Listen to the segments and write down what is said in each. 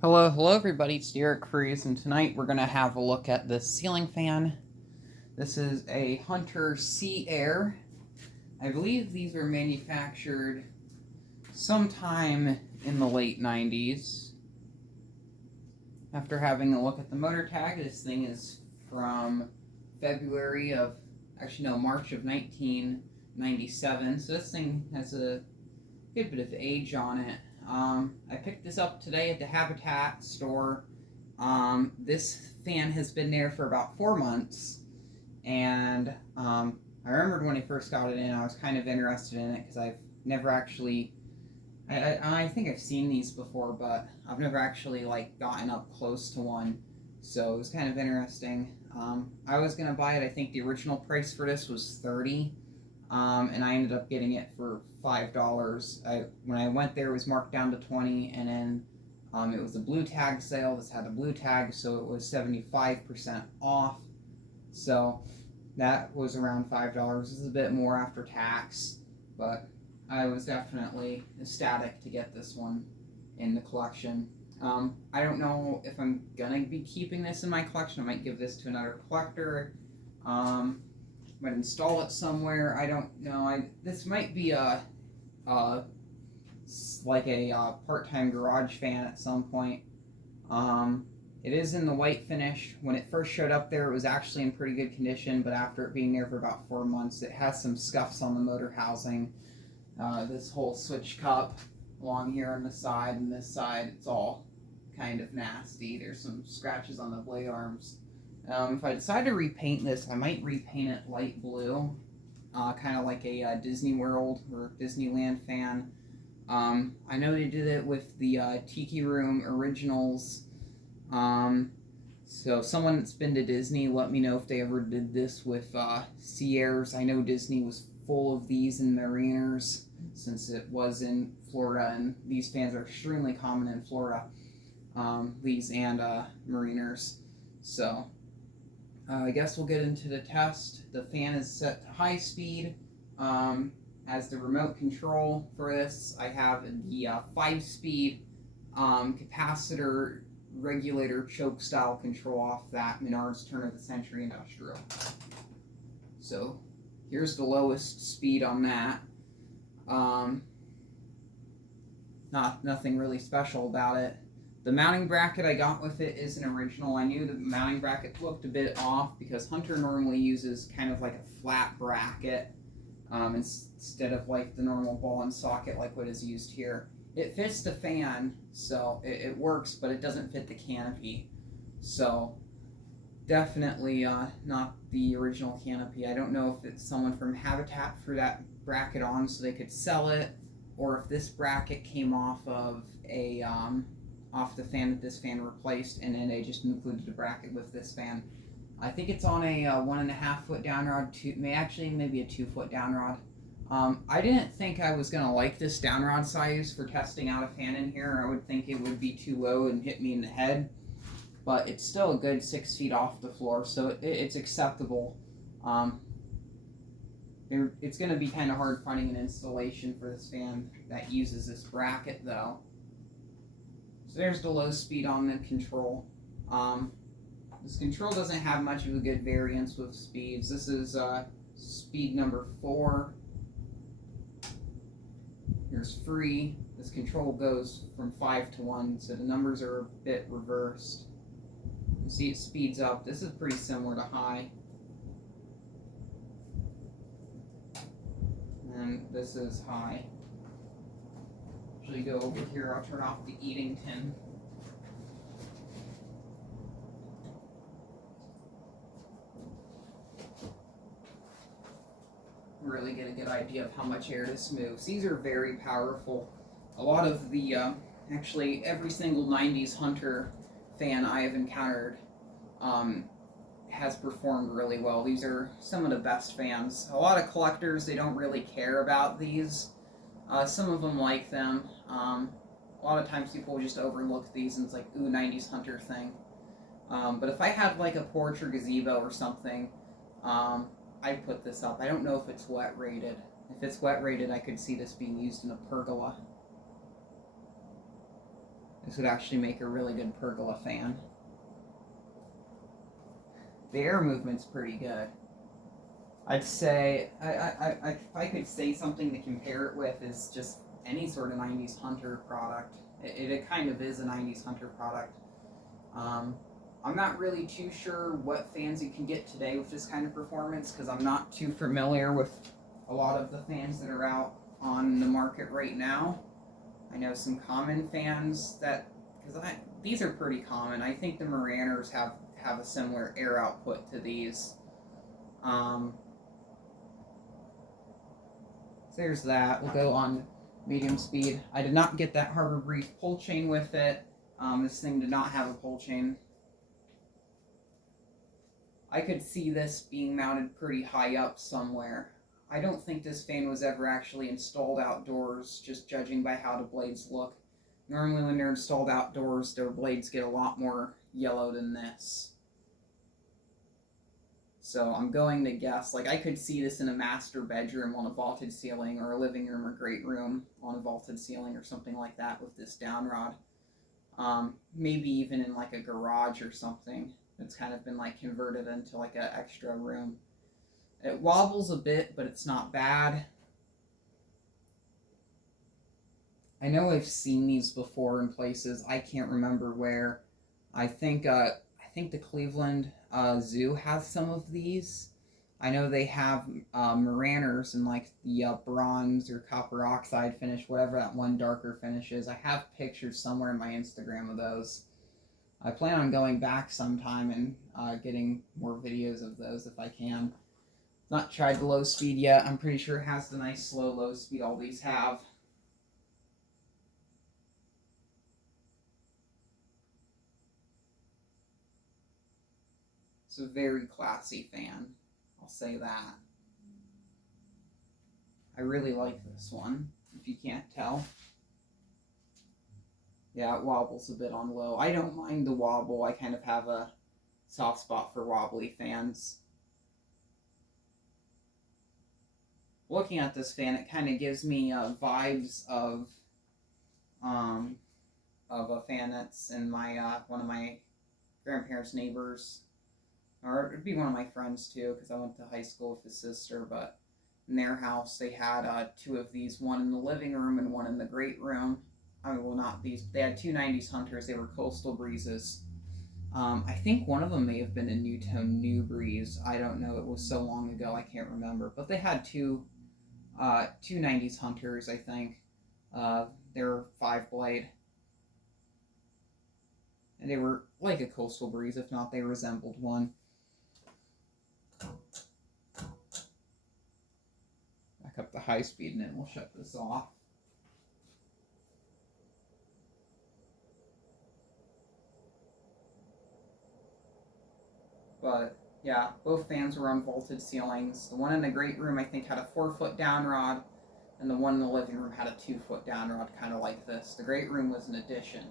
Hello everybody, it's Derek Cruz, and tonight we're going to have a look at the ceiling fan. This is a Hunter Sea Air. I believe these were manufactured sometime in the late 90s. After having a look at the motor tag, this thing is from March of 1997, so this thing has a good bit of age on it. I picked this up today at the Habitat store. This fan has been there for about 4 months, and I remembered when I first got it in, I was kind of interested in it because I've never actually. I think I've seen these before, but I've never actually gotten up close to one, so it was kind of interesting. I was gonna buy it. I think the original price for this was $30. And I ended up getting it for $5. When I went there, it was marked down to $20, and then it was a blue tag sale. This had a blue tag, so it was 75% off. So that was around $5. This is a bit more after tax, but I was definitely ecstatic to get this one in the collection. I don't know if I'm gonna be keeping this in my collection. I might give this to another collector. Might install it somewhere. I don't know. This might be a part-time garage fan at some point. It is in the white finish. When it first showed up there, it was actually in pretty good condition, but after it being there for about 4 months, it has some scuffs on the motor housing. This whole switch cup along here on the side and this side, it's all kind of nasty. There's some scratches on the blade arms. If I decide to repaint this, I might repaint it light blue, kind of like a Disney World or Disneyland fan. I know they did it with the Tiki Room Originals. So someone that's been to Disney, let me know if they ever did this with Sea Airs. I know Disney was full of these in Mariners since it was in Florida, and these fans are extremely common in Florida. These and Mariners. So I guess we'll get into the test. The fan is set to high speed. As the remote control for this, I have the 5-speed capacitor regulator choke style control off that Menards turn of the century industrial. So here's the lowest speed on that. Nothing really special about it. The mounting bracket I got with it is an original. I knew the mounting bracket looked a bit off because Hunter normally uses kind of like a flat bracket instead of like the normal ball and socket like what is used here. It fits the fan, so it works, but it doesn't fit the canopy. So definitely not the original canopy. I don't know if it's someone from Habitat threw that bracket on so they could sell it, or if this bracket came off of off the fan that this fan replaced, and then they just included the bracket with this fan. I think it's on a 1.5 foot down rod, maybe a 2 foot down rod. I didn't think I was gonna like this down rod size for testing out a fan in here. I would think it would be too low and hit me in the head, but it's still a good 6 feet off the floor, so it's acceptable. It's going to be kind of hard finding an installation for this fan that uses this bracket, though. So there's the low speed on the control. This control doesn't have much of a good variance with speeds. This is speed number 4. Here's free. This control goes from 5 to 1, so the numbers are a bit reversed. You see it speeds up. This is pretty similar to high. And this is high. Actually, go over here. I'll turn off the eating tin. Really get a good idea of how much air this moves. These are very powerful. A lot of the, actually every single 90s Hunter fan I have encountered has performed really well. These are some of the best fans. A lot of collectors, they don't really care about these. Some of them like them. A lot of times people just overlook these and it's like, ooh, 90s Hunter thing. But if I had like a porch or gazebo or something, I'd put this up. I don't know if it's wet rated. If it's wet rated, I could see this being used in a pergola. This would actually make a really good pergola fan. The air movement's pretty good. I'd say, if I could say something to compare it with, is just any sort of 90s Hunter product. It kind of is a 90s Hunter product. I'm not really too sure what fans you can get today with this kind of performance, because I'm not too familiar with a lot of the fans that are out on the market right now. I know some common fans that, because these are pretty common. I think the Maraners have a similar air output to these. So there's that. We'll go on medium speed. I did not get that Harbor Breeze pull chain with it. This thing did not have a pull chain. I could see this being mounted pretty high up somewhere. I don't think this fan was ever actually installed outdoors, just judging by how the blades look. Normally when they're installed outdoors, their blades get a lot more yellow than this. So I'm going to guess, like, I could see this in a master bedroom on a vaulted ceiling, or a living room or great room on a vaulted ceiling or something like that with this down rod. Maybe even in like a garage or something that's kind of been like converted into like an extra room. It wobbles a bit, but it's not bad. I know I've seen these before in places. I can't remember where. I think the Cleveland Zoo has some of these. I know they have Maraners in like the bronze or copper oxide finish, whatever that one darker finish is. I have pictures somewhere in my Instagram of those. I plan on going back sometime and getting more videos of those if I can. Not tried the low speed yet. I'm pretty sure it has the nice slow low speed all these have. It's a very classy fan, I'll say that. I really like this one, if you can't tell. Yeah, it wobbles a bit on low. I don't mind the wobble. I kind of have a soft spot for wobbly fans. Looking at this fan, it kind of gives me vibes of a fan that's in my one of my grandparents' neighbors, or it'd be one of my friends too, because I went to high school with his sister. But in their house, they had two of these, one in the living room and one in the great room. I mean, well, not these. They had two 90s Hunters. They were Coastal Breezes. I think one of them may have been a Newtone New Breeze. I don't know. It was so long ago, I can't remember. But they had two 90s Hunters, I think. They were 5-blade. And they were like a Coastal Breeze. If not, they resembled one. Back up the high speed and then we'll shut this off. But yeah, both fans were on vaulted ceilings. The one in the great room, I think, had a 4-foot down rod, and the one in the living room had a 2-foot down rod, kind of like this. The great room was an addition.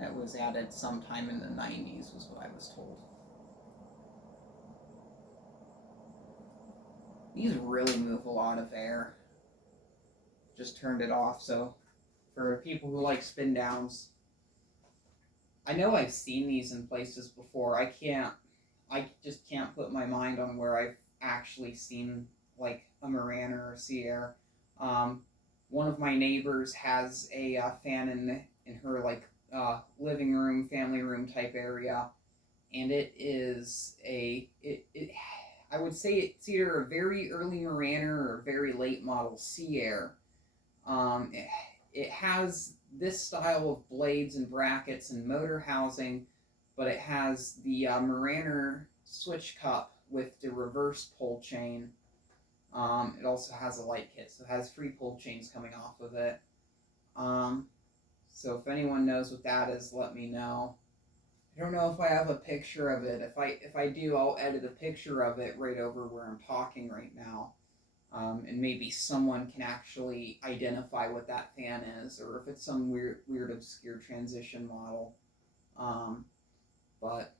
It was added sometime in the 90s, was what I was told. These really move a lot of air. Just turned it off, so for people who like spin downs, I know I've seen these in places before. I just can't put my mind on where I've actually seen like a Marantz or a Sea-Air. One of my neighbors has a fan in her like living room, family room type area, and it is I would say it's either a very early Marantz or a very late model Sea-Air. It has this style of blades and brackets and motor housing, but it has the Marantz switch cup with the reverse pull chain. It also has a light kit, so it has 3 pull chains coming off of it. So if anyone knows what that is, let me know. I don't know if I have a picture of it. If I do, I'll edit a picture of it right over where I'm talking right now. And maybe someone can actually identify what that fan is, or if it's some weird obscure transition model. But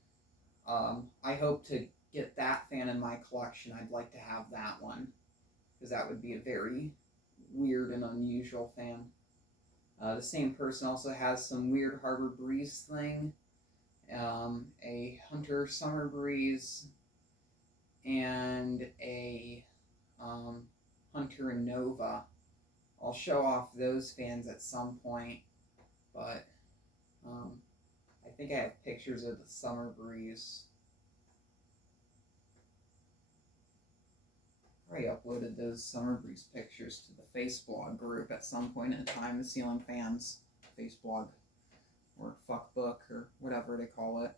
I hope to get that fan in my collection. I'd like to have that one, because that would be a very weird and unusual fan. The same person also has some weird Harbor Breeze thing, a Hunter Summer Breeze, and a Hunter Nova. I'll show off those fans at some point, but I think I have pictures of the Summer Breeze. I uploaded those Summer Breeze pictures to the Faceblog group at some point in time, the Ceiling Fans Faceblog, or Fuckbook, or whatever they call it.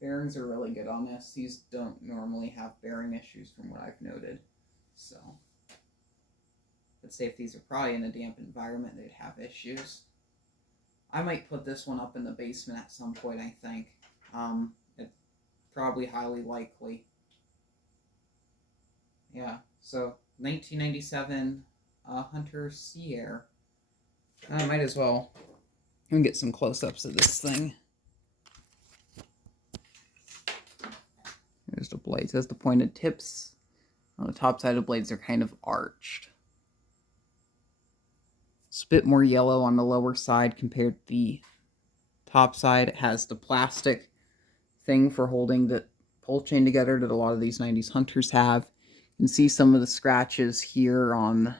Bearings are really good on this. These don't normally have bearing issues from what I've noted. So, I'd say if these are probably in a damp environment, they'd have issues. I might put this one up in the basement at some point, I think. It's probably highly likely. Yeah, so 1997 Hunter Sea Air. I might as well get some close-ups of this thing. Here's the blades. That's the pointed tips. On the top side of the blades are kind of arched. It's a bit more yellow on the lower side compared to the top side. It has the plastic thing for holding the pull chain together that a lot of these 90s Hunters have. You can see some of the scratches here on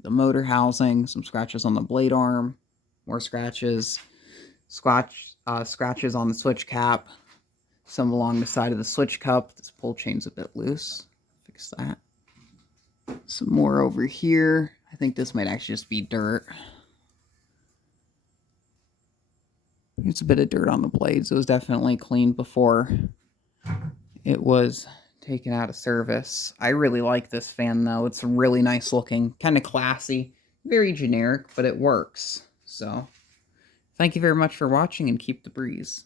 the motor housing, some scratches on the blade arm, more scratches, scratches on the switch cap, some along the side of the switch cup. This pull chain's a bit loose. Fix that. Some more over here. I think this might actually just be dirt. It's a bit of dirt on the blades. It was definitely cleaned before it was taken out of service. I really like this fan though. It's really nice looking, kind of classy, very generic, but it works. So, thank you very much for watching and keep the breeze.